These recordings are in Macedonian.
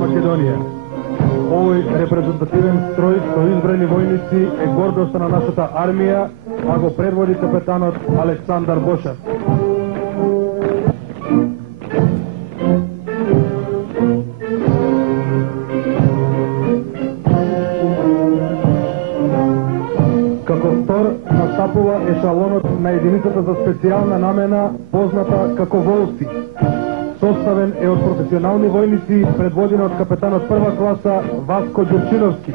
Македонија. Овој репрезентативен строј со избрани војници е гордоста на нашата армија, а го предводи капетанот Александар Бошев. Како втор настапува ешалонот на единицата за специјална намена, позната како волци. Составен е од професионални војници, предводен од капетанот прва класа Васко Ѓурчиновски.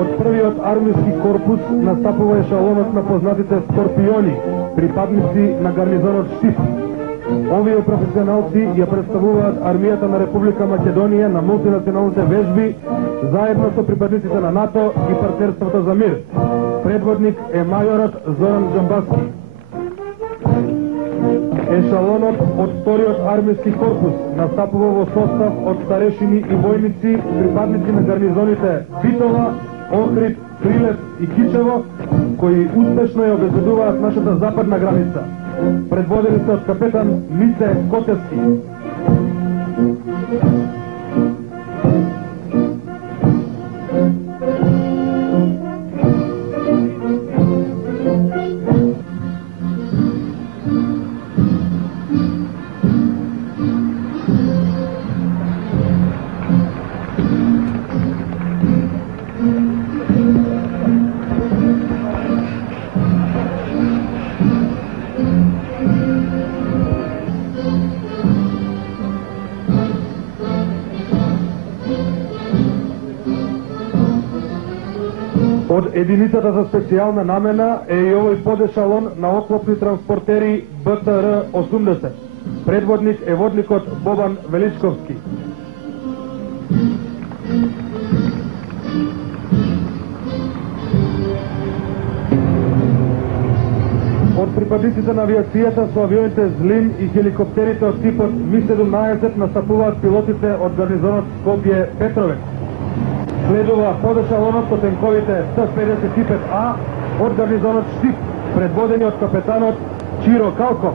Од првиот армиски корпус настапува ешалонот на познатите Скорпиони, припадници на гарнизонот Штип. Овие професионалци ја представуваат армијата на Република Македонија на мултинационалните вежби, заедно со припадниците на НАТО и партнерството за мир. Предводник е мајорот Зоран Џамбаски. Ешалонот од вториот армиски корпус настапува во состав од старешини и војници, припадници на гарнизоните Битола, Охрид, Крилев и Кичево, кои успешно ја обезбедуваат нашата западна граница. Предводени се од капетан Мице Котевски. Од единицата за специјална намена е и овој подешалон на оклопни транспортери БТР-80. Предводник е водникот Бобан Величковски. Од припадниците на авиацијата со авионите Злин и хеликоптерите од типот Ми-17 настапуваат пилотите од гарнизонот Скопје Петровец. Следува подешалонот со тенковите Т-55А од гарнизонот Штип, предводени од капетанот Чиро Калков.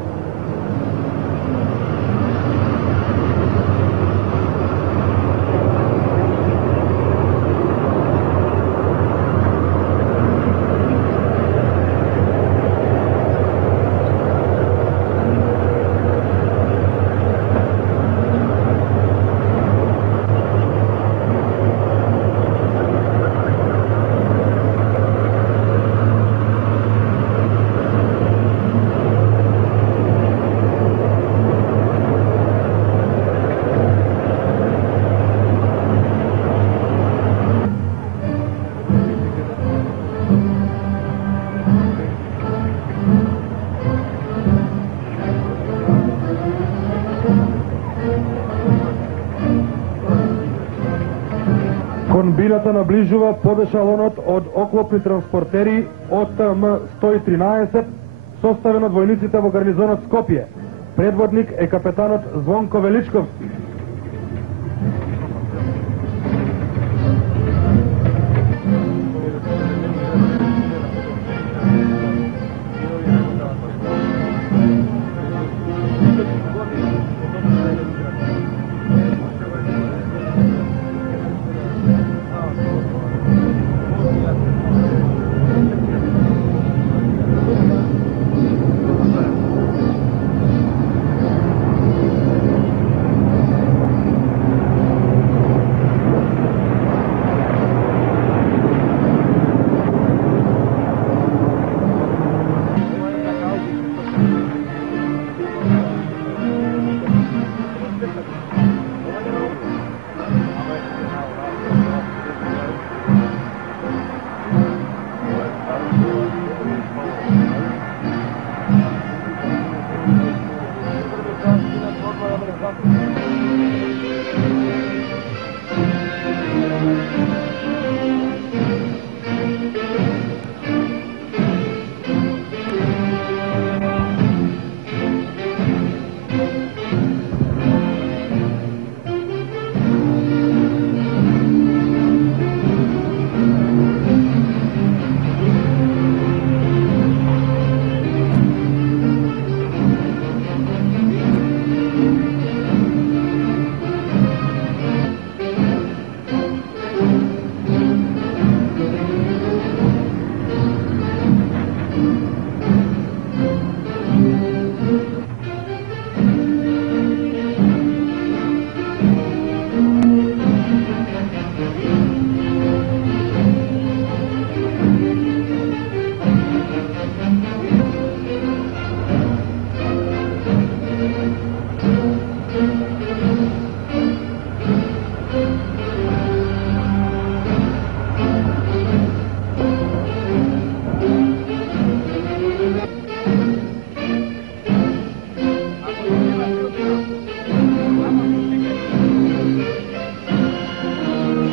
Комбината наближува подешалонот од оклопни транспортери ОТМ-113, составен од војниците во гарнизонот Скопје. Предводник е капетанот Звонко Величковски.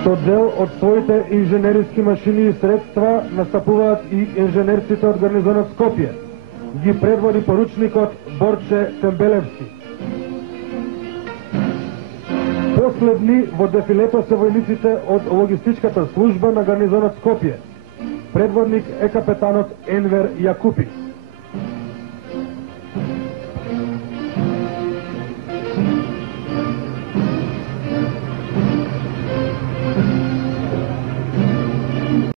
Со дел од своите инженериски машини и средства настапуваат и инженерците од гарнизонот Скопје. Ги предводи поручникот Борче Тембелевски. Последни во дефилето се војниците од логистичката служба на гарнизонот Скопје. Предводник е капетанот Енвер Јакупи.